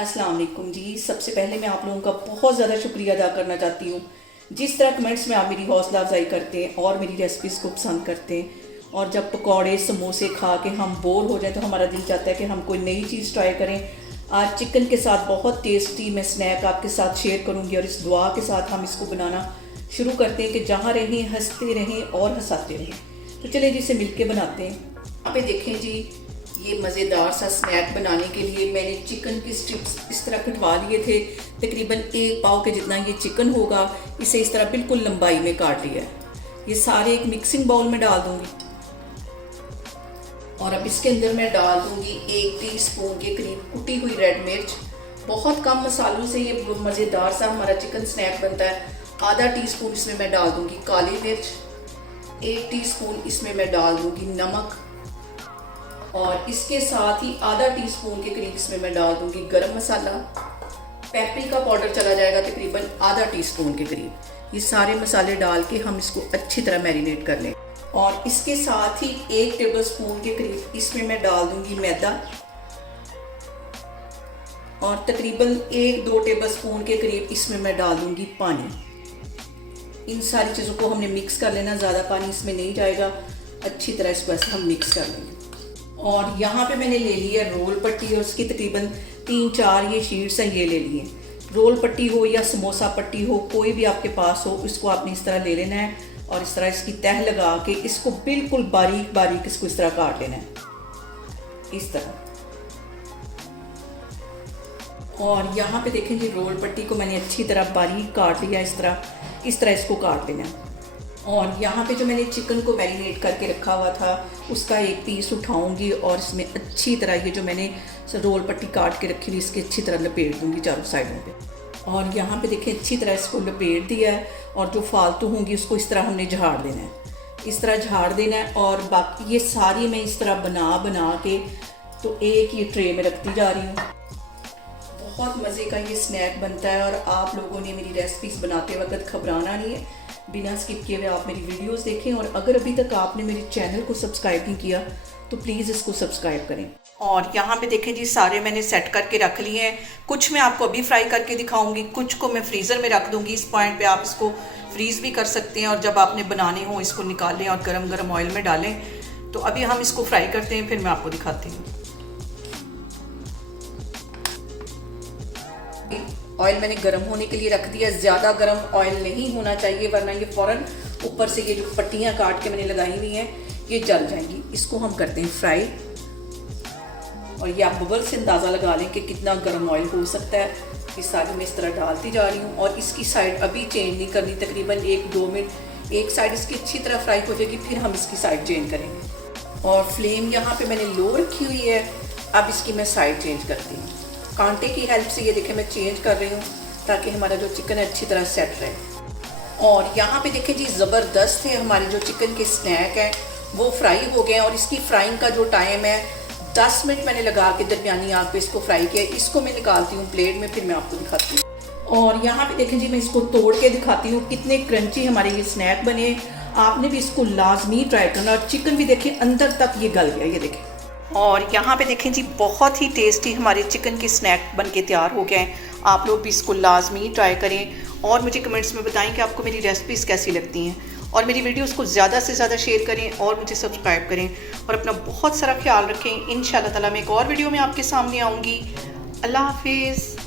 अस्सलाम वालेकुम जी। सबसे पहले मैं आप लोगों का बहुत ज़्यादा शुक्रिया अदा करना चाहती हूँ। जिस तरह कमेंट्स में आप मेरी हौसला अफजाई करते हैं और मेरी रेसिपीज़ को पसंद करते हैं, और जब पकौड़े समोसे खा के हम बोर हो जाए तो हमारा दिल चाहता है कि हम कोई नई चीज़ ट्राई करें। आज चिकन के साथ बहुत टेस्टी मैं स्नैक आपके साथ शेयर करूँगी और इस दुआ के साथ हम इसको बनाना शुरू करते हैं कि जहाँ रहें हंसते रहें और हंसाते रहें। तो चलिए जिसे मिल के बनाते हैं। यहाँ पे देखें जी, ये मज़ेदार सा स्नैक बनाने के लिए मैंने चिकन की स्ट्रिप्स इस तरह कटवा लिए थे। तकरीबन 1 पाव के जितना ये चिकन होगा, इसे इस तरह बिल्कुल लंबाई में काट लिया है। ये सारे एक मिक्सिंग बाउल में डाल दूंगी और अब इसके अंदर मैं डाल दूंगी 1 टीस्पून के करीब कुटी हुई रेड मिर्च। बहुत कम मसालों से ये मज़ेदार सा हमारा चिकन स्नैक बनता है। आधा टीस्पून इसमें मैं डाल दूंगी काली मिर्च, 1 टीस्पून इसमें मैं डाल दूंगी नमक, और इसके साथ ही आधा टीस्पून के करीब इसमें मैं डाल दूंगी गरम मसाला। पेपरिका पाउडर चला जाएगा तकरीबन आधा टीस्पून के करीब। ये सारे मसाले डाल के हम इसको अच्छी तरह मैरिनेट कर लें। और इसके साथ ही 1 टेबलस्पून के करीब इसमें मैं डाल दूंगी मैदा, और तकरीबन 1-2 टेबलस्पून के करीब इसमें मैं डाल दूंगी पानी। इन सारी चीज़ों को हमने मिक्स कर लेना, ज़्यादा पानी इसमें नहीं जाएगा। अच्छी तरह इसको ऐसे हम मिक्स कर लेंगे। और यहाँ पे मैंने ले लिया रोल पट्टी, और उसकी तकरीबन 3-4 ये शीट्स हैं, ये ले लिए। रोल पट्टी हो या समोसा पट्टी हो, कोई भी आपके पास हो, इसको आपने इस तरह ले लेना है और इस तरह इसकी तह लगा के इसको बिल्कुल बारीक बारीक इसको इस तरह काट लेना है, इस तरह। और यहाँ पे देखें जी, रोल पट्टी को मैंने अच्छी तरह बारीक काट लिया, इस तरह इसको काट लेना है। और यहाँ पे जो मैंने चिकन को मैरिनेट करके रखा हुआ था, उसका एक पीस उठाऊंगी और इसमें अच्छी तरह ये जो मैंने रोल पट्टी काट के रखी हुई, इसकी अच्छी तरह लपेट दूंगी चारों साइडों पे। और यहाँ पे देखें अच्छी तरह इसको लपेट दिया है, और जो फालतू होंगी उसको इस तरह हमने झाड़ देना है, इस तरह झाड़ देना है। और बाकी ये सारी मैं इस तरह बना के तो एक ये ट्रे में रखती जा रही हूँ। बहुत मज़े का ये स्नैक बनता है, और आप लोगों ने मेरी रेसिपीज़ बनाते वक्त घबराना नहीं है, बिना स्किप किए हुए आप मेरी वीडियोस देखें। और अगर अभी तक आपने मेरे चैनल को सब्सक्राइब नहीं किया तो प्लीज़ इसको सब्सक्राइब करें। और यहाँ पे देखें जी, सारे मैंने सेट करके रख लिए हैं। कुछ मैं आपको अभी फ्राई करके दिखाऊंगी, कुछ को मैं फ्रीज़र में रख दूंगी। इस पॉइंट पे आप इसको फ्रीज़ भी कर सकते हैं, और जब आपने बनाने हो इसको निकालें और गरम गरम ऑयल में डालें। तो अभी हम इसको फ्राई करते हैं, फिर मैं आपको दिखाती हूँ। ऑयल मैंने गर्म होने के लिए रख दिया। ज़्यादा गर्म ऑयल नहीं होना चाहिए, वरना ये फ़ौरन ऊपर से ये जो पट्टियाँ काट के मैंने लगाई हुई हैं ये जल जाएंगी। इसको हम करते हैं फ्राई, और ये आप बबल से अंदाज़ा लगा लें कि कितना गर्म ऑयल हो सकता है। इस सारी मैं इस तरह डालती जा रही हूँ, और इसकी साइड अभी चेंज नहीं करनी। तकरीबन 1-2 मिनट एक साइड इसकी अच्छी तरह फ्राई हो जाएगी, फिर हम इसकी साइड चेंज करेंगे। और फ्लेम यहाँ पे मैंने लो रखी हुई है। अब इसकी मैं साइड चेंज करती हूँ कांटे की हेल्प से। ये देखें मैं चेंज कर रही हूँ ताकि हमारा जो चिकन है अच्छी तरह सेट रहे। और यहाँ पे देखें जी, ज़बरदस्त है हमारे जो चिकन के स्नैक हैं वो फ्राई हो गए हैं। और इसकी फ्राइंग का जो टाइम है 10 मिनट मैंने लगा के दरमियानी आग पे इसको फ्राई किया। इसको मैं निकालती हूँ प्लेट में, फिर मैं आपको दिखाती हूँ। और यहाँ पे देखें जी, मैं इसको तोड़ के दिखाती हूँ कितने क्रंची हमारे ये स्नैक बने। आपने भी इसको लाजमी ट्राई करना। और चिकन भी देखें अंदर तक ये गल गया, ये देखें। और यहाँ पे देखें जी, बहुत ही टेस्टी हमारे चिकन के स्नैक बन के तैयार हो गए हैं। आप लोग भी इसको लाजमी ट्राई करें, और मुझे कमेंट्स में बताएं कि आपको मेरी रेसिपीज़ कैसी लगती हैं। और मेरी वीडियोस को ज़्यादा से ज़्यादा शेयर करें और मुझे सब्सक्राइब करें, और अपना बहुत सारा ख्याल रखें। इंशाल्लाह ताला मैं एक और वीडियो में आपके सामने आऊँगी। अल्लाह हाफिज़।